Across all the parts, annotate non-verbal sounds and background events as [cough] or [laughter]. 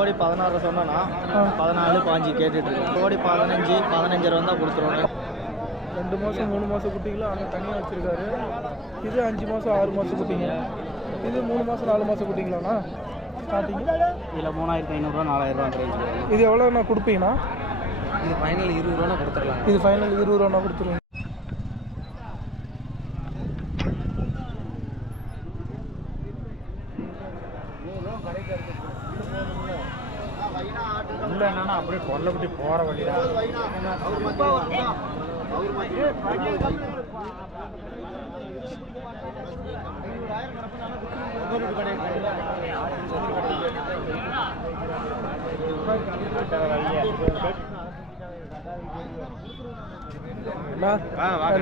ஜோடி பதினாறு சொன்னோன்னா பதினாலு பாஞ்சு கேட்டுட்டு இருக்கோம் ஜோடி பதினஞ்சு பதினஞ்சரை வந்தால் கொடுத்துருவோம் ரெண்டு மாதம் மூணு மாதம் குட்டிங்களும் அங்கே தனியாக வச்சுருக்காரு. இது அஞ்சு மாதம் ஆறு மாதம் குட்டிங்க. இது மூணு மாதம் நாலு மாதம் குட்டிங்களாண்ணா? ஸ்டார்டிங்? இதில் மூணாயிரத்தி ஐநூறுரூவா நாலாயிரரூவா இது எவ்வளோண்ணா கொடுப்பீங்கண்ணா? இது ஃபைனல் இருபது ரூபா கொடுத்துடலாம் இது ஃபைனல் இருபது ரூபா கொடுத்துருங்க போய் கொல்லப்பட்டி போகிற வழி அண்ணா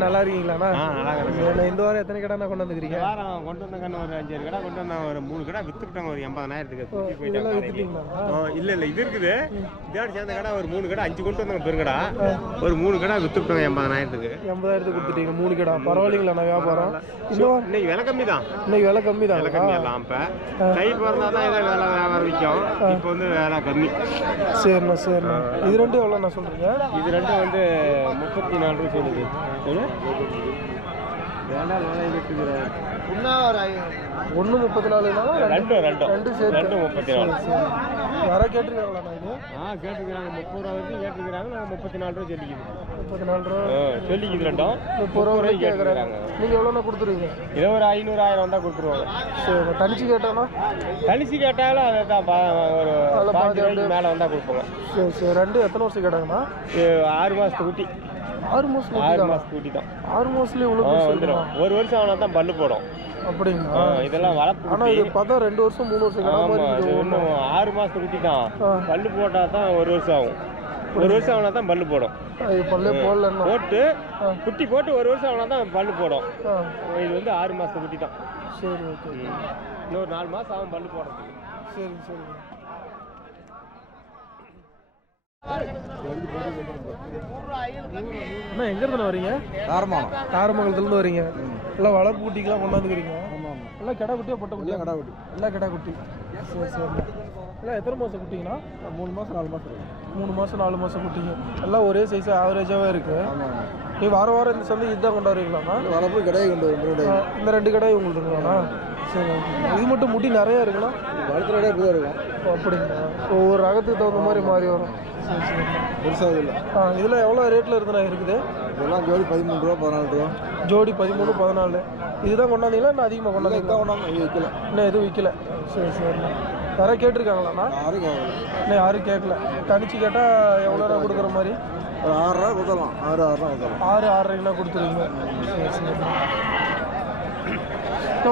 நல்லா இருக்கீங்களாண்ணா இந்த வாரம் எத்தனை கடைண்ணா கொண்டு வந்துக்கிறீங்க வாரம் கொண்டு வந்தாங்க ஒரு அஞ்சாறு கடை கொண்டு வந்தாங்க ஒரு மூணு கடை வித்துக்கிட்டாங்க ஒரு எண்பதாயிரத்துக்கு. இல்ல இல்ல இது இருக்குது. இதோட சேர்ந்த கடை ஒரு மூணு கடை அஞ்சு கொண்டு வந்தாங்க பெருங்கடா. ஒரு மூணு கடை வித்துக்கிட்டாங்க எண்பதாயிரத்துக்கு. எண்பதாயிரத்துக்கு கொடுத்துட்டீங்க மூணு கடை பரவாயில்லைங்களாண்ணா வியாபாரம்? இன்னைக்கு விலை கம்மி தான். இன்னைக்கு விலை கம்மி விலை கம்மி தான் எல்லாம் இப்ப. கை பிறந்தா தான் வேலை வியாபாரம் விற்கும். இப்போ வந்து வேலை கம்மி. சரிண்ணா சரிண்ணா. இது ரெண்டும் எவ்வளோண்ணா சொல்கிறீங்க இது ரெண்டும் வந்து முப்பத்தி நாலு ரூபா சொல்லுது. ஒன்று முப்பத்தி நாலுனாலும் ரெண்டும் ரெண்டும் ரெண்டும் சேர்த்து. ரெண்டும் முப்பத்தி நாலு யாரா கேட்டிருக்காங்களாண்ணா இது? ஆ கேட்டுக்கிறாங்க முப்பது ரூபா வரைக்கும் நாங்கள் முப்பத்தி நாலு ரூபா சொல்லிக்குது. முப்பத்தி நாலு ரூபா சொல்லிக்குது ரெண்டும் முப்பது ரூபா வரைக்கும் கேட்குறாங்க நீங்கள் எவ்வளோண்ணா கொடுத்துருவீங்க இதை ஒரு ஐநூறு ஆயிரம் வந்தால் கொடுத்துருவாங்க. சரி தனிச்சு கேட்டோன்னா தனிச்சு கேட்டாலும் அதை தான் பா- ஒரு அதில் பாஞ்சு பாதி ரூபாய்க்கு மேலே வந்தால் கொடுப்போங்க. சரி சரி. ரெண்டு எத்தனை வருஷம் கேட்டாங்கண்ணா? ஆறு மாதத்து குட்டி ஆறு மாதம் ஆறு மாதத்து குட்டி தான் ஆறு மாதத்துலேயே இவ்வளோ வந்துடும் ஒரு வருஷம் ஆனால் தான் பல்லு போடும். அப்படிங்களா? இதெல்லாம் வளர்ப்பு ஆனால் இது பார்த்தா ரெண்டு வருஷம் மூணு வருஷம் இன்னும் ஆறு மாதத்து குட்டி தான். பல்லு போட்டால் தான் ஒரு வருஷம் ஆகும். ஒரு வருஷம் ஆனால் தான் பல்லு போடும். பல்லே போடலன்னா போட்டு. குட்டி போட்டு ஒரு வருஷம் ஆனால் தான் பல்லு போடும். இது வந்து ஆறு மாதத்து குட்டி தான் சரி ஓகே. இன்னொரு நாலு மாதம் ஆகும் பல்லு போடுறதுக்கு. சரிங்க சரிங்க அண்ணா எங்க இருந்து வரீங்க? தாரமானம் தாரமங்கலத்துலேருந்து வரீங்க. எல்லாம் வளர்ப்பு குட்டிக்கெல்லாம் கொண்டாந்துக்கிறீங்க? ஆமாம் எல்லாம் கிடா குட்டியா பொட்டை குட்டியா? கடை வெட்டி எல்லாம் கிடா குட்டி. சரி சரி. எல்லாம் எத்தனை மாதம் குட்டிங்கண்ணா? மூணு மாதம் நாலு மாதம் மூணு மாதம் நாலு மாதம் குட்டிங்க. எல்லாம் ஒரே சைஸ் ஆவரேஜாகவே இருக்குது ஆமாம் நீ வார வாரம் இந்த சந்தை இதுதான் கொண்டாடுறீங்களாண்ணா வரப்போ கடையை கொண்டு ஆ, இந்த ரெண்டு கடை உங்களுக்கு இருக்குங்களா? சரி இது மட்டும் முட்டி நிறையா இருக்குண்ணா? வளர்த்துற கடையே இப்படி இருக்கும். அப்படிங்களா? ஒவ்வொரு ரகத்துக்கு தகுந்த மாதிரி மாறி வரும். பெருசாக இல்லை. இதில் எவ்வளோ ரேட்டில் இருந்துண்ணா இருக்குது? இதெல்லாம் ஜோடி பதிமூணு ரூபா பதினாலு ரூபா. ஜோடி பதிமூணு பதினாலு. இதுதான் கொண்டாந்தீங்களா? இன்னும் அதிகமாக கொண்டாந்து இது விற்கல இன்னும் எதுவும் விற்கல சரி சரிண்ணா. யாராவது கேட்டிருக்காங்களாண்ணா? யாரும் கேட்கல. இன்னும் யாரும் கேட்கல. தனிச்சு கேட்டால் எவ்வளோண்ணா கொடுக்குற மாதிரி? ஒரு ஆறு ரூபா கொடுத்துடலாம். ஆறு ஆறு ரூபா கொடுத்துடலாம். ஆறு ஆறரைக்குனா கொடுத்துருவீங்க. சரி சரி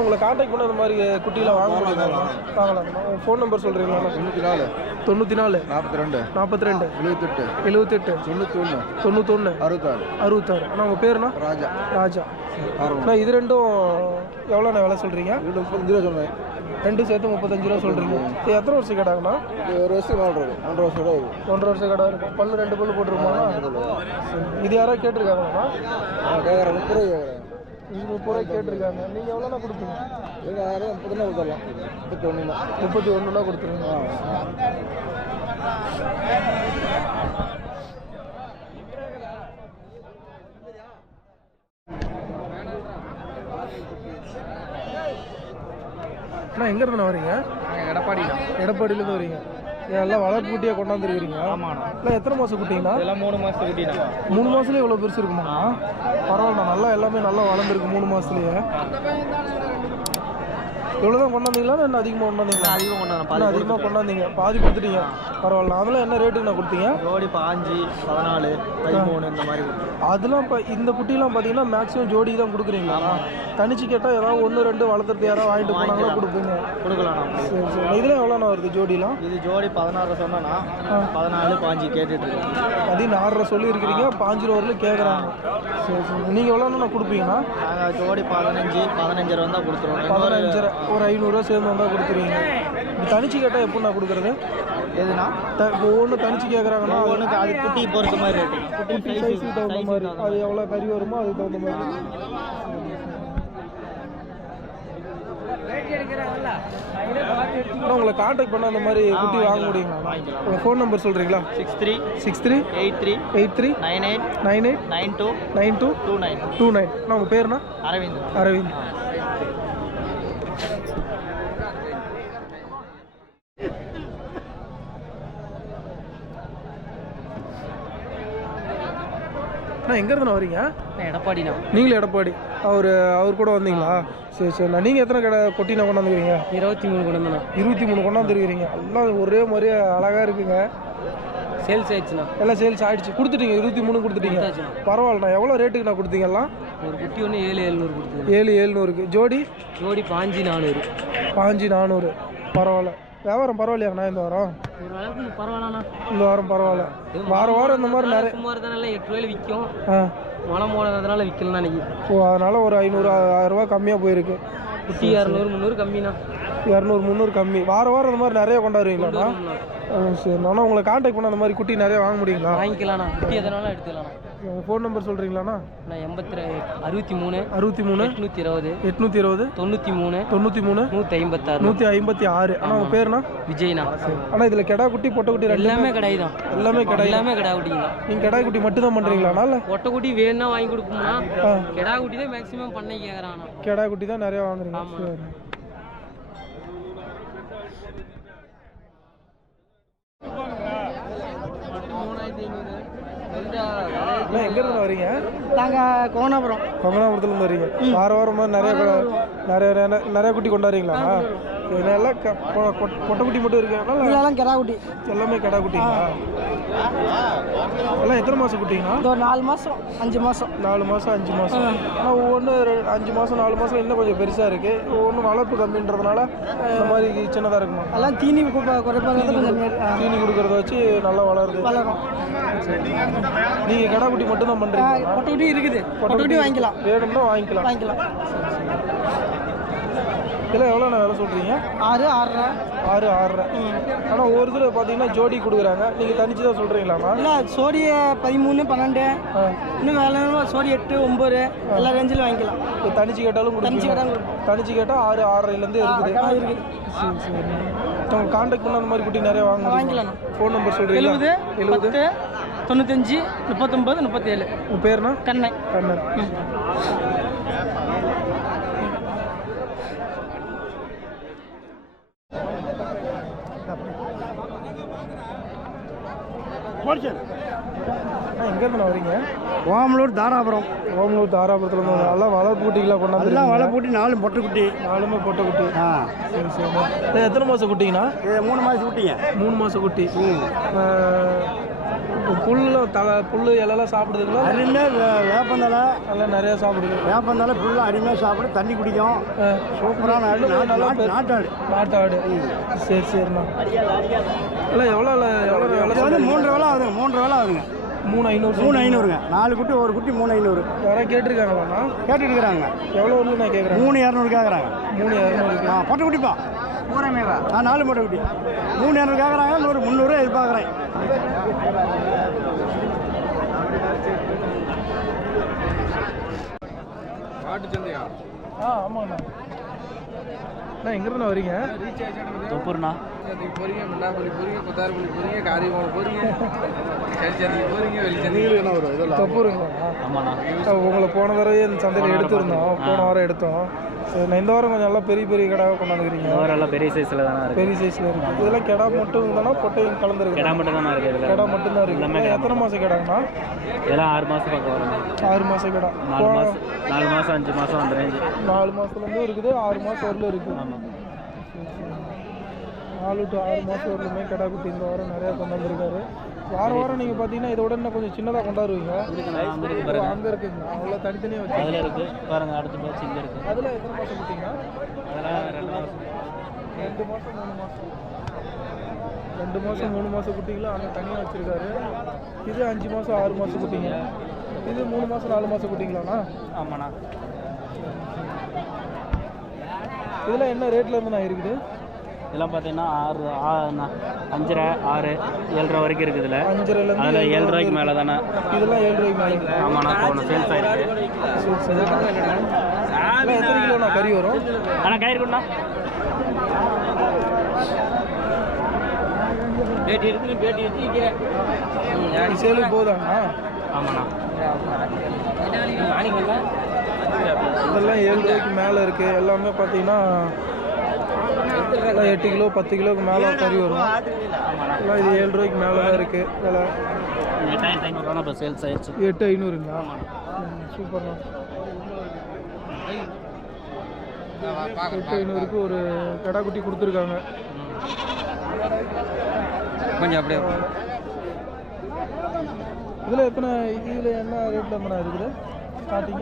உங்களை காண்டாக்ட் பண்ண இந்த மாதிரி குட்டிலாம் வாங்க முடியுங்களா வாங்கலாம். உங்கள் ஃபோன் நம்பர் சொல்கிறீங்களா தொண்ணூற்றி நாலு தொண்ணூற்றி நாலு நாற்பத்தி ரெண்டு நாற்பத்தி ரெண்டு எழுபத்தெட்டு எழுபத்தெட்டு தொண்ணூற்றி ஒன்று தொண்ணூத்தொன்று அறுபத்தாறு. அறுபத்தாறு. அண்ணா உங்கள் பேருண்ணா? ராஜா. ராஜா. அண்ணா இது ரெண்டும் எவ்வளோண்ணா விலை சொல்கிறீங்க முப்பத்தஞ்சு ரூபா சொன்னேன். ரெண்டும் சேர்த்து முப்பத்தஞ்சு ரூபா சொல்கிறீங்க இது எத்தனை வருஷம் கேட்டாங்கண்ணா இது ஒரு மேலே இருக்கும் ஒன்றரை வருஷம் கூட ஒன்றரை வருஷம் கடை இருக்கும். பல்லு ரெண்டு பல்லு போட்டுருமாண்ணா இது யாராவது கேட்டிருக்காங்கண்ணா முப்பது ரூபாய் முப்பது ரூபாய் கேட்டிருக்காங்க. நீங்கள் எவ்வளோண்ணா கொடுப்பீங்க இது ஆயிரம் முப்பத்தி கொடுத்துடலாம். முப்பத்தி ஒன்று தான் முப்பத்தி ஒன்றுனா கொடுத்துருங்க அண்ணா எங்க இருந்து வரீங்க? எடப்பாடி எடப்பாடியிலேருந்து வரீங்க. எல்லாம் வளர்ப்பு குட்டியாக கொண்டாந்துருக்கிறீங்க? ஆமாண்ணா. எல்லாம் எத்தனை மாதம் குட்டிங்கண்ணா? இதெல்லாம் மூணு மாதத்துக்கு குட்டிண்ணா. மூணு மாதத்துலேயே இவ்வளோ பெருசு இருக்குமா பரவாயில்ல நல்லா எல்லாமே நல்லா வளர்ந்துருக்கு மூணு மாதத்துலேயே இவ்வளோ தான் கொண்டாந்தீங்களா? இல்லை அதிகமாக கொண்டாந்தீங்களா? அதிகம் கொண்டாந்து அதிகமாக கொண்டாந்தீங்க. பாதி கொடுத்துட்டீங்க. பரவாயில்ல. அதெல்லாம் என்ன ரேட்டுக்கு நான் கொடுத்தீங்க? ஜோடி பாஞ்சு பதினாலு பதிமூணு இந்த மாதிரி அதெல்லாம் இப்போ இந்த குட்டிலாம் பார்த்தீங்கன்னா மேக்ஸிமம் ஜோடி தான் கொடுக்குறீங்களா தனிச்சு கேட்டால் ஏதாவது ஒன்று ரெண்டு வளர்த்துறது யாராவது வாங்கிட்டு போனாங்களா கொடுப்பீங்க. கொடுக்கலாம் சரி சரி. இதெல்லாம் எவ்வளோண்ணா வருது ஜோடிலாம்? இது ஜோடி பதினாறு சொன்னோன்னா பதினாலு பாஞ்சு கேட்டுட்டு இருக்கோம் அதையும் நாலரை சொல்லியிருக்கிறீங்க. பாஞ்சு ரூபா வரலும் கேட்குறாங்க சரி சரி. நீங்கள் எவ்வளோண்ணா கொடுப்பீங்கண்ணா நாங்கள் ஜோடி பதினஞ்சு பதினஞ்சரை வந்தால் கொடுத்துருவோம். பதினஞ்சரை. ஒரு ஐநூறுரூவா சேர்ந்து வந்தால் கொடுத்துருவீங்க தனிச்சு கேட்டால் எப்படிண்ணா கொடுக்குறது? எதுனா? த இப்போ ஒவ்வொன்று தனிச்சு கேட்குறாங்கன்னா ஒன்றுக்கு அது குட்டி பொறுத்த மாதிரி குட்டி சைஸுக்கு தகுந்த மாதிரி. அது எவ்வளோ கறி வருமோ அதுக்கு தகுந்த மாதிரி. உங்களை காண்டாக்ட் பண்ண அந்த மாதிரி குட்டி வாங்க முடியுங்களா? வாங்கிக்கலாம். உங்கள் ஃபோன் நம்பர் சொல்கிறீங்களா six three six three eight three eight three nine eight nine eight nine two nine two two nine two nine அண்ணா உங்கள் பேருண்ணா? அரவிந்த். அரவிந்த். அண்ணா எங்க இருந்து வரீங்க எடப்பாடிண்ணா. நீங்களும் எடப்பாடி. அவர் அவர் கூட வந்தீங்களா? சரி சரிண்ணா நீங்கள் எத்தனை கடை கொட்டினா கொண்டாந்துக்கிறீங்க? இருபத்தி மூணு கொண்டு வந்தேண்ணா இருபத்தி மூணு கொண்டாந்துருக்கிறீங்க எல்லாம் ஒரே மாதிரியே அழகாக இருக்குங்க. சேல்ஸ் ஆயிடுச்சுண்ணா. எல்லாம் சேல்ஸ் ஆயிடுச்சு. கொடுத்துட்டீங்க இருபத்தி மூணு கொடுத்துட்டீங்க. பரவாயில்லண்ணா எவ்வளோ ரேட்டுக்கு நான் கொடுத்தீங்க எல்லாம்? ஒரு குட்டி ஒன்று ஏழு எழுநூறு கொடுத்தது ஏழு ஏழ்நூறுக்கு. ஜோடி? ஜோடி பாஞ்சு நானூறு. பாஞ்சு நானூறு. பரவாயில்ல. வியாபாரம் பரவாயில்லையாண்ணா இந்த வாரம்? இந்த வாரம் பரவாயில்ல. வாரம் வாரம் இந்த மாதிரி நிறைய சுமார் தானே எட்டு ரூபாயில விற்கும். மழை போனதுனால விற்கலாம் நினைக்கிறேன் ஓ அதனால் ஒரு ஐநூறு ஆயிரம் ரூபாய் கம்மியாக போயிருக்கு. குட்டி இரநூறு முந்நூறு கம்மிண்ணா இரநூறு முந்நூறு கம்மி. வாரம் வாரம் இந்த மாதிரி நிறைய கொண்டாடுவீங்களாண்ணா சரி. நான் உங்களை காண்டாக்ட் பண்ண அந்த மாதிரி குட்டி நிறைய வாங்க முடியுங்களா? வாங்கிக்கலாண்ணா குட்டி எதனாலும் எடுத்துக்கலாண்ணா ஃபோன் நம்பர் சொல்கிறீங்களாண்ணா நான் எண்பத்தி அறுபத்தி மூணு அறுபத்தி மூணு எட்நூற்றி இருபது எட்நூற்றி இருபது தொண்ணூற்றி மூணு தொண்ணூற்றி மூணு நூற்றி ஐம்பத்தாறு. நூற்றி ஐம்பத்தி ஆறு. அண்ணா உங்கள் பேருண்ணா? விஜய்ண்ணா. அண்ணா இதில் கெடா குட்டி பொட்டை குட்டி எல்லாமே கடாய் தான் எல்லாமே கடை எல்லாமே கடா குட்டிங்க. நீங்கள் கெடா குட்டி மட்டும் தான் பண்ணுறீங்களாண்ணா இல்லை? ஒட்டை குட்டி வேணும்னா வாங்கி ஆ. கெடா குட்டி தான் மேக்ஸிமம் பண்ணை கேட்குறான் கெடா குட்டி தான் நிறைய வாங்குறீங்க. ஆமா. சரி. அண்ணா எங்க இருந்து வரீங்க? நாங்கள் கோணாபுரம் கொங்கனாபுரத்துல இருந்து வரீங்க. வார வாரம் நிறைய நிறைய- நிறைய குட்டி கொண்டாடுறீங்களா இதெல்லாம் க- பொ- பொ- பொட்டை குட்டி மட்டும் இருக்கனால இதெல்லாம் கெடா குட்டி எல்லாமே கடா குட்டிங்களா எல்லாம் எத்தனை மாசம் குட்டிங்கண்ணா ஒரு நாலு மாதம் அஞ்சு மாதம் நாலு மாதம் அஞ்சு மாதம் ஆனால் ஒவ்வொன்று அஞ்சு மாதம் நாலு மாதம் இன்னும் கொஞ்சம் பெருசாக இருக்குது ஒவ்வொன்று வளர்ப்பு கம்மின்றதுனால இந்த மாதிரி சின்னதாக இருக்குமா? எல்லாம் தீனி கொஞ்சம் தீனி கொடுக்கறத வச்சு நல்லா வளருது. வளரும். நீங்கள் கடா குட்டி மட்டும் தான் பண்ணுறீங்க பொட்டை குட்டி இருக்குது. பொட்டை குட்டி வாங்கிக்கலாம். வேணும்னா வாங்கிக்கலாம். வாங்கிக்கலாம். இதெல்லாம் எவ்வளோ நான் வேலை சொல்கிறீங்க? ஆறு ஆறரை. ஆறு ஆறரை. ஆனால் ஒரு தடவை பார்த்தீங்கன்னா ஜோடி கொடுக்குறாங்க. நீங்கள் தனிச்சு தான் சொல்கிறீங்களாண்ணா இல்லை சோடி பதிமூணு பன்னெண்டு. இன்னும் வேலை சோடி எட்டு ஒம்பது. எல்லா ரேஞ்சிலும் வாங்கிக்கலாம். இப்போ தனிச்சு கேட்டாலும் தனிச்சு கேட்டாலும் தனிச்சு கேட்டால் ஆறு ஆறரைலேருந்து இருக்குது. சரி சரி. உங்கள் காண்டாக்ட் பண்ண அந்த மாதிரி குட்டி நிறைய வாங்க வாங்கிக்கலாம். ஃபோன் நம்பர் சொல்கிறீங்களா எழுபது எழுபது. தொண்ணூத்தஞ்சு முப்பத்தொம்பது முப்பத்தேழு. உங்கள் பேர்னா கண்ணை. கண்ணன் எங்கேருந்து வரீங்க? ஓமலூர் தாராபுரம். ஓமலூர் தாராபுரத்தில் இருந்து. நல்லா வளர்ப்பு குட்டிகளாக கொண்டாந்து எல்லாம் வலை போட்டு நாலு பொட்டை குட்டி நாலுமே பொட்டை குட்டி ஆ. சரி சரி. எத்தனை மாதம் குட்டிங்கண்ணா? மூணு மாதம் குட்டிங்க. மூணு மாதம் குட்டி. புல்லுலாம் தலை புல்லு இலெல்லாம் சாப்பிடுதுங்களா? அருமையாக வே- வேப்பந்தலை நல்லா நிறையா சாப்பிடுது. வேப்பந்தலை ஃபுல்லாக அருமையாக சாப்பிடும் தண்ணி குடிக்கும். சூப்பரான ஆடு நல்லா நாட்டு- நாட்டாடு. நாட்டாடு. சரி சரிண்ணா எல்லாம் எவ்வளோ எவ்வளோ விலை வந்து மூன்றரை வேலை ஆகுதுங்க மூன்றரை வேலை ஆகுதுங்க. மூணு ஐநூறு மூணு ஐநூறுங்க. நாலு குட்டி ஒரு குட்டி மூணு ஐநூறு. யாராவது கேட்டிருக்காங்களாண்ணா கேட்டுட்டு இருக்கிறாங்க. எவ்வளோ நான் கேட்குறேன் மூணு இரநூறு கேட்குறாங்க. மூணு இரநூறு. ஆ பொட்டை குட்டிப்பா ஆ நாலு பொட்டை குட்டி. மூணு இரநூறு கேட்குறாங்க நூறு முந்நூறு எதிர்பார்க்குறேன். ஆ ஆமாண்ணா அண்ணா எங்கேருந்து வரீங்க? தொப்பூர்ண்ணா? தப்புருங்களா ஆமாண்ணா. உங்களை போன தடவை இந்த சந்தையில் எடுத்திருந்தோம். போன வாரம் எடுத்தோம். சரி நான் இந்த வாரம் கொஞ்சம் நல்லா பெரிய பெரிய கடாவை கொண்டாந்துக்கிறீங்க. எல்லாம் பெரிய சைஸில் தானே பெரிய சைஸில் இருக்குது இதெல்லாம் கெடா மட்டும் தானா பொட்டையும் கலந்துருக்கு கிடா மட்டும் தானே இருக்குது இதில். கெடா மட்டும்தான் இருக்குது எத்தனை மாதம் கெடாங்கண்ணா? இதெல்லாம் ஆறு மாதம் பக்கம் வரும் ஆறு மாதம் கெடா. நாலு மாதம் நாலு மாதம் அஞ்சு மாதம் அந்த ரேஞ்சு நாலு மாதத்துலேருந்து இருக்குது ஆறு மாதம் வரலும் இருக்குது ஆமாம் நாலு டு ஆறு மாதம் வரலுமே கெடா குட்டி இந்த வாரம் நிறையா கொண்டு வந்திருக்காரு வாரம் நீங்கள் பார்த்தீங்கன்னா இதோட இன்னும் கொஞ்சம் சின்னதாக கொண்டாடுவீங்க. அங்கே இருக்கு ஓ, பாருங்க அங்கே இருக்குங்களா அவ்வளோ தனித்தனியாக வச்சு அதில் இருக்குது பாருங்க அடுத்த பேட்ச் இங்கே இருக்குது அதில் எத்தனை மாதம் குட்டிங்க அதெல்லாம் ரெண்டு மாதம் ரெண்டு மாதம் மூணு மாதம் ரெண்டு மாதம் மூணு மாதம் குட்டிகளும் அங்கே தனியாக வச்சுருக்காரு. இது அஞ்சு மாதம் ஆறு மாதம் குட்டிங்க இது மூணு மாதம் நாலு மாதம் குட்டிங்களாண்ணா ஆமாண்ணா. இதெல்லாம் என்ன ரேட்டில் இருந்து நான் இருக்குது? இதெல்லாம் பார்த்தீங்கன்னா ஆறு அஞ்சரை ஆறு ஏழரை வரைக்கும் இருக்குது இதில். அதில் ஏழு ரூபாய்க்கு மேலே தானே? இதெல்லாம் ஏழு ரூபாய்க்கு மேலே ஆமாண்ணா போகணும் சேல்ஸ் ஆயிருக்கு. கறி வரும்? ஆனால் கயிறு கொண்டா பேட்டி எடுத்து பேட்டி எடுத்து சேலுக்கு போகுதாண்ணா? ஆமாண்ணா. இதெல்லாம் ஏழு ரூபாய்க்கு மேலே இருக்குது எல்லாமே பார்த்தீங்கன்னா எல்லாம் எட்டு கிலோ பத்து கிலோக்கு மேலே கறி வரும். எல்லாம் இது ஏழு ரூபாய்க்கு மேலே தான் இருக்குது விலை எட்டு ஐநூறுங்களா? சூப்பர்ண்ணா எட்டு ஐநூறுக்கு ஒரு கடா குட்டி கொடுத்துருக்காங்க. கொஞ்சம் அப்படியே இதில் எத்தனை இதில் என்ன ரேட்டில் இருக்குது? ஸ்டார்டிங்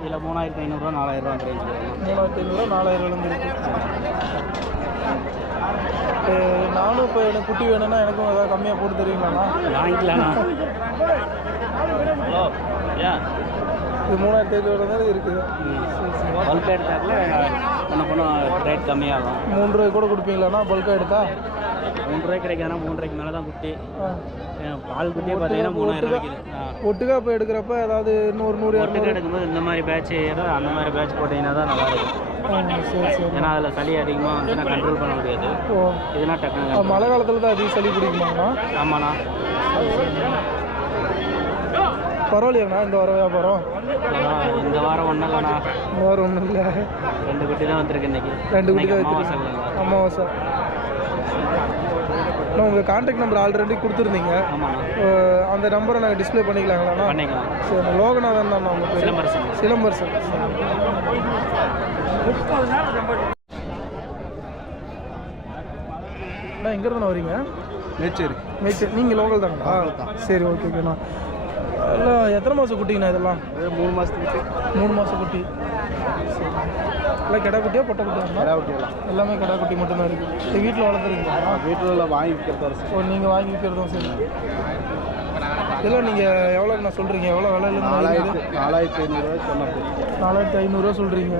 இதில் மூணாயிரத்தி ஐநூறுரூவா நாலாயிரரூவா அந்த ரேஞ்சில் மூணாயிரத்தி ஐநூறுரூவா நாலாயிரம்லேருந்து இருக்கு. இப்போ நானும் இப்போ எனக்கு குட்டி வேணும்னா எனக்கும் ஏதாவது கம்மியாக போட்டு வாங்கிக்கலாண்ணா ஹலோ ஏன் இது மூணாயிரத்தி ஐநூறு தான் இருக்குது பல்க் எடுத்தாக்கல பண்ண பண்ண ரேட் கம்மியாகும். மூணு ரூபாய் கூட கொடுப்பீங்களாண்ணா பல்காக எடுத்தா? கிடைக்காதுன்னா மூணு ரூபாய்க்கு மேலே தான் குட்டி. பால் குட்டியே பார்த்தீங்கன்னா மூணாயிரம் ரூபாய்க்கு ஒட்டுக்கா இப்போ எடுக்கிறப்ப ஏதாவது இன்னொரு நூறு ஒட்டுக்கு எடுக்கும்போது இந்த மாதிரி பேட்ச் அந்த மாதிரி பேட்ச் போட்டிங்கன்னா தான் நல்லா இருக்கும். ஆ, சரி சரி. ஏன்னா அதில் சளி அதிகமாக வந்துச்சுன்னா கண்ட்ரோல் பண்ண முடியாது. ஆ, டக்குனு மழை காலத்தில் தான் அதிக சளி பிடிக்குமாங்கண்ணா ஆமாண்ணா. பரவாயில்லையாண்ணா இந்த வர வியாபாரம்? இந்த வாரம் ஒன்றும் இல்லைண்ணா. இந்த வாரம் ஒன்றும் இல்லை. ரெண்டு குட்டி தான் வந்திருக்கு இன்னைக்கு. ரெண்டு குட்டி தான்? அமாவாசை. நான் உங்கள் கான்டாக்ட் நம்பர் ஆல்ரெடி கொடுத்துருந்தீங்க. அந்த நம்பரை நாங்கள் டிஸ்ப்ளே பண்ணிக்கலாங்களாண்ணா? பண்ணிக்கலாம். சரி லோகநாதன் தான் உங்கள் பேர். சிலம்பரசன். சிலம்பரசன். அண்ணா எங்கேருந்து வரீங்க? மேச்சேரி. மேய்ச்சல் நீங்கள் லோக்கல் தாங்களா சரி ஓகே ஓகேண்ணா எல்லாம் எத்தனை மாதம் குட்டிங்கண்ணா இதெல்லாம்? மூணு மாதத்துக்கு மூணு மாதம் குட்டி. சரி. எல்லாம் கிடா குட்டியா பொட்டை குட்டியா குட்டியெல்லாம் எல்லாமே கிடா குட்டி மட்டும்தான் இருக்குது இது வீட்டில் வளர்த்துருக்கீங்களா வீட்டில் வாங்கி விற்கிறத ஓ நீங்கள் வாங்கி விற்கிறதும் சரி. இதெல்லாம் நீங்கள் எவ்வளோக்கு நான் சொல்கிறீங்க எவ்வளோ விலையிலேருந்து நாலாயிரத்தி நாலாயிரத்தி ஐநூறுரூவா சொன்னது நாலாயிரத்தி ஐநூறுரூவா சொல்கிறீங்க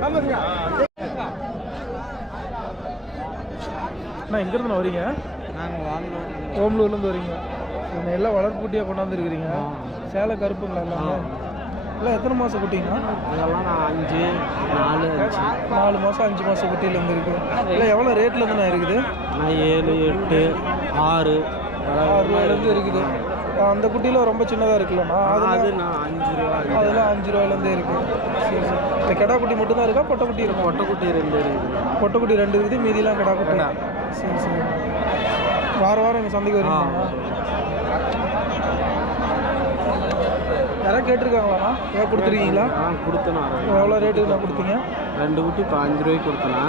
அண்ணா எங்கேருந்து வரீங்க? நாங்கள் ஓம்லூர்லேருந்து வரீங்க. சரி, எல்லாம் வளர்ப்பு குட்டியாக கொண்டாந்துருக்கிறீங்க. சேலை கருப்புங்களா எல்லாமே? எல்லாம் எத்தனை மாதம் குட்டிங்கண்ணா இதெல்லாம் நான் அஞ்சு நாலு அஞ்சு. நாலு மாதம் அஞ்சு மாதம் குட்டியிலேருந்து இருக்குது இல்லை எவ்வளோ ரேட்லேருந்து நான் இருக்குது? நான் ஏழு எட்டு ஆறு. ஆறு ரூபாயிலேருந்து இருக்குது. அந்த குட்டியில் ரொம்ப சின்னதாக இருக்குல்லண்ணா அது நான் அஞ்சு ரூபா அதெல்லாம் அஞ்சு ரூபாயிலேருந்தே இருக்குது சரி சரி. இந்த கிடா குட்டி மட்டும்தான் இருக்கா? பொட்டை குட்டி இருக்கும் ஒட்டக்குட்டி ரெண்டு இருக்குது. பொட்டை குட்டி ரெண்டு இருக்குது. மீதிலாம் கிடா குட்டி. சரி சரி. வார வாரம் எங்கள் சந்தைக்கு வருவீங்களா? யாராவது கேட்டிருக்காங்களாண்ணா? ஏதாவது கொடுத்துருக்கீங்களா? ஆ கொடுத்தேன் எவ்வளோ ரேட்டுக்கு நான் கொடுத்தீங்க? ரெண்டு குட்டி பாஞ்சு ரூபாய்க்கு கொடுத்தேன் ஆ.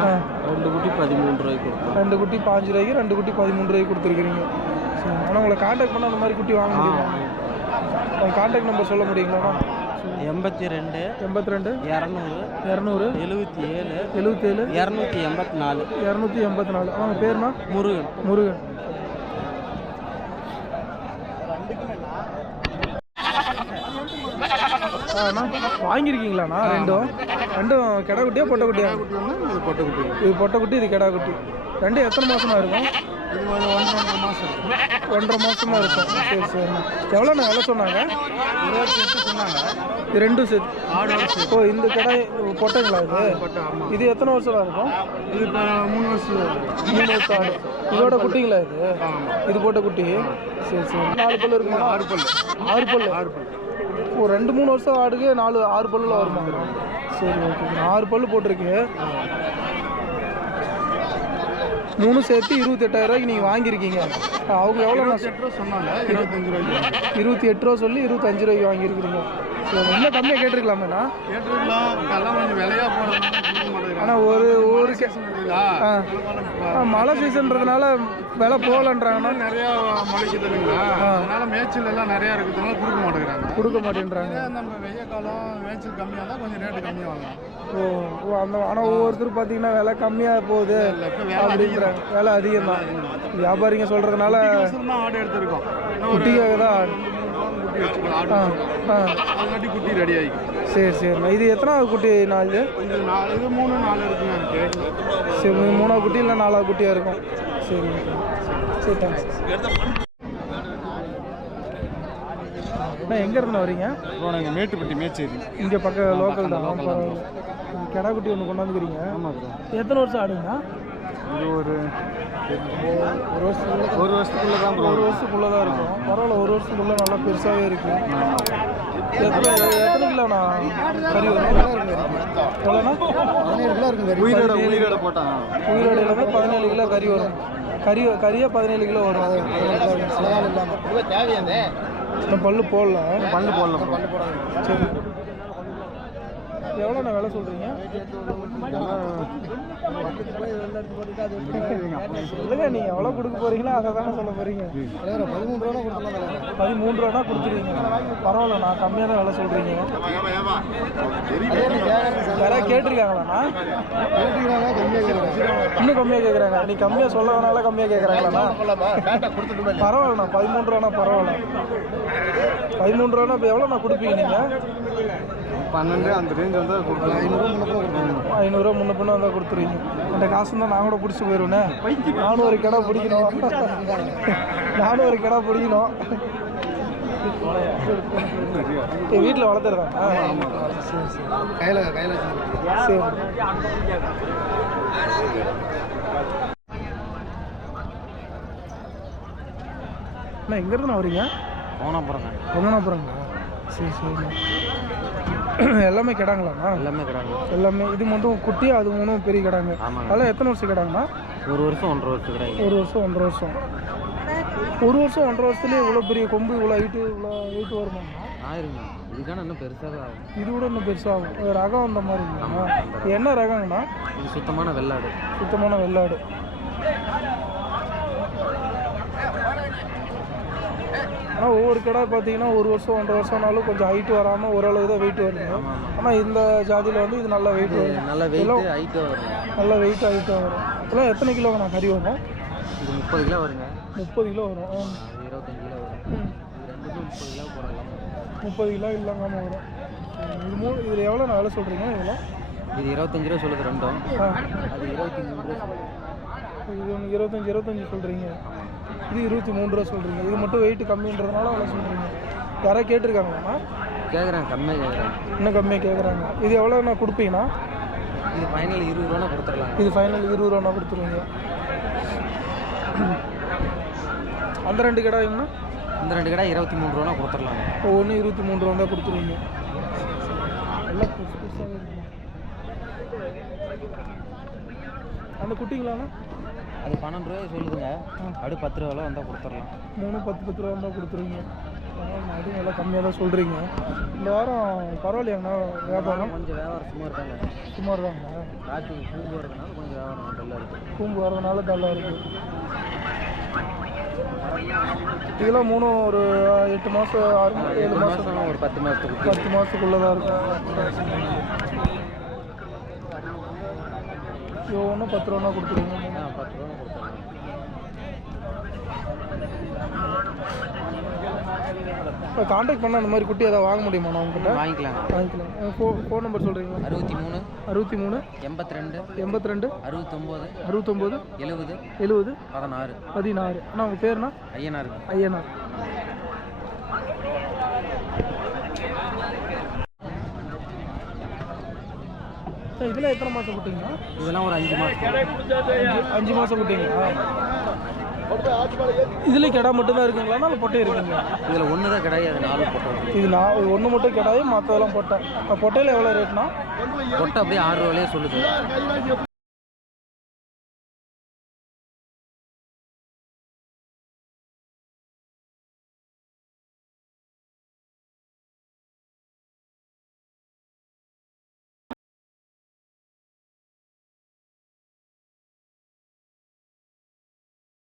ரெண்டு குட்டி பதிமூணு ரூபாய்க்கு கொடுத்தேன். ரெண்டு குட்டி பாஞ்சு ரூபாய்க்கு ரெண்டு குட்டி பதிமூணு ரூபாய்க்கு கொடுத்துருக்கீங்க. சரி ஆனால் உங்களை காண்டாக்ட் பண்ண அந்த மாதிரி குட்டி வாங்க முடியுமா? உங்கள் காண்டாக்ட் நம்பர் சொல்ல முடியுங்களாண்ணா எண்பத்தி ரெண்டு எண்பத்தி ரெண்டு இரநூறு இரநூறு எழுபத்தி ஏழு எழுபத்தேழு இரநூத்தி எண்பத்தி நாலு இரநூத்தி எண்பத்தி நாலு. அவங்க பேர்னா முருகன். முருகன். வாங்கியிருக்கீங்களாண்ணா? ரெண்டும்? ரெண்டும் கிடா குட்டியா பொட்டை குட்டியா? இது பொட்டை குட்டி. இது பொட்டை குட்டி இது கிடா குட்டி. ரெண்டும் எத்தனை மாசமா இருக்கும்? இது ஒரு ஒன்றரை மாதம் ஒன்றரை மாசமா இருக்கும் சரி சரிண்ணா எவ்வளோண்ணா? விலை சொன்னாங்க? இருபத்தி எட்டு சொன்னாங்க. இது ரெண்டும் சேர்த்து ஓ இந்த கடை பொட்டைங்களா இது? இது எத்தனை வருஷம் இருக்கும்? இது இப்போ மூணு வருஷம் மூணு வருஷம் ஆடு இதோட குட்டிங்களா இது? இது போட்ட குட்டி? சரி சரி. நாலு பல்லு இருக்குமா? ஆறு பல்லு. ஆறு பல்லு? ஆறு பல்லு. ஓ ரெண்டு மூணு வருஷம் ஆடுக்கு நாலு ஆறு பல்லுல வருமா? சரி ஓகே. ஆறு பல்லு போட்டிருக்கு. மூணு சேர்த்து இருபத்தெட்டாயிரம் ரூபாய்க்கு நீங்கள் வாங்கியிருக்கீங்க. அவங்க எவ்வளோ சொன்னாங்க. இருபத்தஞ்சு ரூபாய்க்கு. இருபத்தி எட்டு ரூபா சொல்லி இருபத்தஞ்சு ரூபாய்க்கு வாங்கியிருக்கிறீங்க. சரி இன்னும் கம்மியாக கேட்டிருக்கலாமேண்ணா? கேட்டுருக்கலாம். எல்லாம் கொஞ்சம் விலையாக போகிறோம் ஆனால் ஒரு ஒரு மழை சீசன்றதுனால விலை போகலன்றாங்கன்னா நிறையா மழைக்குது இல்லைங்களா அதனால மேய்ச்சல் எல்லாம் நிறையா இருக்கிறதுனால கொடுக்க மாட்டேங்கிறாங்க. கொடுக்க மாட்டேன்றாங்க. நம்ம வெய்ய காலம் மேய்ச்சல் கம்மியாக தான் கொஞ்சம் ரேட்டு கம்மியாக வாங்கலாம் ஓ ஓ அந்த ஆனால் ஒவ்வொருத்தரும் பார்த்தீங்கன்னா விலை கம்மியாக போகுது இப்போ வேலை அதிகம். தான் வியாபாரிங்க சொல்கிறதுனால ஆடு எடுத்திருக்கோம். குட்டிக்காக தான் குட்டி வச்சுக்கலாம் ஆடு வச்சுக்கலாம். அதுக்காட்டி குட்டி ரெடி ஆகிக்கும் சரி சரிண்ணா இது எத்தனாவது குட்டி இது நாலு இது மூணு நாலு இருக்குங்க எனக்கு சரி மூணாவது குட்டி இல்லை நாலாவது குட்டியாக இருக்கும்? சரி சரி. தேங்க்ஸ் அண்ணா எங்கே இருந்து வரீங்க? நாங்கள் மேட்டுப்பட்டி மேச்சேரி. இங்கே பக்கம் லோக்கல் தான். கிடா குட்டி ஒன்று கொண்டாந்துக்கிறீங்க. ஆமாம் எத்தனை வருஷம் ஆடுங்கண்ணா? இது ஒரு ஒரு வருஷத்துக்குள்ள ஒரு வருஷத்துக்குள்ள தான் ஒரு வருஷத்துக்குள்ளே தான் இருக்கும் பரவாயில்ல ஒரு வருஷத்துக்குள்ள நல்லா பெருசாகவே இருக்கு. எத்தனை எத்தனை கிலோண்ணா கறி வரும் எவ்வளோண்ணா? பதினேழு கிலோ இருக்குங்க உயிரோட உயிரோட போட்டான் உயிரோட இல்லாமல் பதினேழு கிலோ கறி வரும். கறி கறியாக பதினேழு கிலோ வரும். இல்லாமல் இன்னும் பல்லு போடல. பல்லு போடல சரி. எவ்வளோண்ணா வேலை சொல்கிறீங்க? இல்லைங்க நீங்கள் எவ்வளோ கொடுக்க போகிறீங்களோ அதை தானே சொல்ல போகிறீங்க பதிமூணு ரூபா கொடுத்துலாம் பதிமூணு ரூபா கொடுத்துருவீங்க. பரவாயில்ல நான் கம்மியாக தான் விலை சொல்கிறீங்க. யாராவது கேட்டிருக்காங்களாண்ணா? கம்மியாக இன்னும் கம்மியாக கேட்குறாங்க. நீ கம்மியாக சொல்லறதுனால கம்மியாக கேட்குறாங்களாண்ணா? பரவாயில்லண்ணா பதிமூணு ரூபாண்ணா பரவாயில்ல. பதிமூணு ரூபாண்ணா இப்போ எவ்வளோண்ணா கொடுப்பீங்க நீங்கள் பன்னெண்டு அந்த ரேஞ்ச் வந்து கொடுக்கலாம். ஐநூறுரூவா ஐநூறுரூவா முன்ன பின்ன வந்தால் கொடுத்துருவீங்க. அந்த காசு தான் நான் கூட பிடிச்சி போயிடுவேனே நானும் ஒரு கடை பிடிக்கணும். [laughs] நானும் ஒரு கடை பிடிக்கணும். வீட்டில் சரி கையில் கையில் வச்சுருக்கேன். சரி. அண்ணா எங்கேருந்து வரீங்க போனால் போகிறாங்க ஒன்றா போகிறாங்களா சரி சரிண்ணா [coughs] எல்லாமே கிடாங்களாண்ணா? எல்லாமே கிடாங்க எல்லாமே. இது மட்டும் குட்டி அது மூணும் பெரிய கிடாங்க. அதெல்லாம் எத்தனை வருஷம் கிடாங்கண்ணா? ஒரு வருஷம் ஒன்றரை வருஷம் கிடையாது ஒரு வருஷம் ஒன்றரை வருஷம். ஒரு வருஷம் ஒன்றரை வருஷத்துலேயே இவ்வளோ பெரிய கொம்பு இவ்வளோ ஹைட்டு இவ்வளோ ஹைட்டு வருமாண்ணா ஆயிருங்க இதுக்கான இன்னும் பெருசாக ஆகும் இது கூட இன்னும் பெருசாகும். ரகம் அந்த மாதிரி என்ன ரகங்கண்ணா? இது சுத்தமான வெள்ளாடு. சுத்தமான வெள்ளாடு. ஆனால் ஒவ்வொரு கடை பார்த்தீங்கன்னா ஒரு வருஷம் ஒன்றரை வருஷம்னாலும் கொஞ்சம் ஹைட் வராமல் ஓரளவு தான் வெயிட் வருது. ஆனால் இந்த ஜாதியில் வந்து இது நல்லா வெயிட் வரும். நல்ல வெயிட் ஹைட்டாக வரும். நல்லா வெயிட் ஹைட்டாக வரும். இதெல்லாம் எத்தனை கிலோ நான் கறி வரும் இது முப்பது கிலோ வருங்க. முப்பது கிலோ வரும். இருபத்தஞ்சு கிலோ வரும். முப்பது கிலோ போடலாம். முப்பது கிலோ இல்லாமல் வரும். இது மூணு இதில் எவ்வளோ நான் வேலை சொல்கிறீங்க இதில் இது இருபத்தஞ்சு ரூபா சொல்லுது ரெண்டும். அது இருபத்தி மூணு ரூபா. இது ஒன்று இருபத்தஞ்சி இருபத்தஞ்சி சொல்கிறீங்க இது இருபத்தி மூணு ரூபா சொல்கிறீங்க இது மட்டும் வெயிட் கம்மின்றதுனால அவ்வளோ சொல்கிறீங்க யாராவது கேட்டிருக்காங்களாண்ணா கேட்குறேன் கம்மியாக கேட்குறேன் இன்னும் கம்மியாக கேட்குறாங்க இது எவ்வளோண்ணா கொடுப்பீங்கண்ணா இது ஃபைனல் இருபது ரூபா கொடுத்துடலாம் இது ஃபைனல் இருபது ரூபாண்ணா கொடுத்துருவீங்க. அந்த ரெண்டு கடாய்ங்கண்ணா இந்த ரெண்டு கடை இருபத்தி மூணு ரூபா கொடுத்துடலாம் ஒவ்வொன்றும் இருபத்தி மூணு ரூபா தான் கொடுத்துருவீங்க அந்த குட்டிங்களாண்ணா? அது பன்னெண்டு ரூபாய் சொல்லுதுங்க. அப்படி பத்து ரூபாவில் வந்தால் கொடுத்துடலாம். மூணு பத்து பத்து ரூபா கொடுத்துருவீங்க. பரவாயில்ல, அதுவும் நல்லா கம்மியாக தான் சொல்கிறீங்க இந்த வாரம் பரவாயில்லையாங்கண்ணா வியாபாரம்? கொஞ்சம் வியாபாரம் சும்மா இருக்காங்க சுமார் தாங்க காற்று பூ வரதுனால கொஞ்சம் வியாபாரம் டல்லாக இருக்குது கூம்பு வரதுனால டல்லாக இருக்குது இதெல்லாம் மூணு ஒரு எட்டு மாதம் ஆறு ஏழு மாதம் மாதம் ஒரு பத்து மாதத்துக்கு பத்து மாதத்துக்குள்ளே தான் இருக்கும். இது ஒன்றும் பத்து ரூபா கொடுத்துருவீங்க ஆ பத்து ரூபா கொடுத்துடலாம் இப்போ காண்டாக்ட் பண்ணால் அந்த மாதிரி குட்டி ஏதாவது வாங்க முடியுமா நான் உங்ககிட்ட? வாங்கிக்கலாங்க வாங்கிக்கலாம். ஃபோன் ஃபோன் நம்பர் சொல்கிறீங்களா அறுபத்தி மூணு அறுபத்தி மூணு எண்பத்தி ரெண்டு எண்பத்தி ரெண்டு அறுபத்தொம்போது அறுபத்தொம்போது எழுபது எழுபது பதினாறு. பதினாறு. அண்ணா உங்கள் பேருண்ணா? ஐயனார். ஐயனா சார் இதில் எத்தனை மாதம் குட்டிங்களா இதெல்லாம் ஒரு அஞ்சு மாதம் அஞ்சு- மாதம் குட்டிங்களா இதில் கிடா மட்டும்தான் இருக்குங்களா? இல்லை பொட்டை இருக்குங்களா? இதில் ஒன்று தான் கிடையாது நாலு போட்டோம் இது நான் ஒன்று மட்டும் கிடாது மற்றதெல்லாம் பொட்டை. பொட்டையில் எவ்வளோ ரேட்னா? கொட்டை அப்படியே ஆறு ரூபாயிலே சொல்லுது.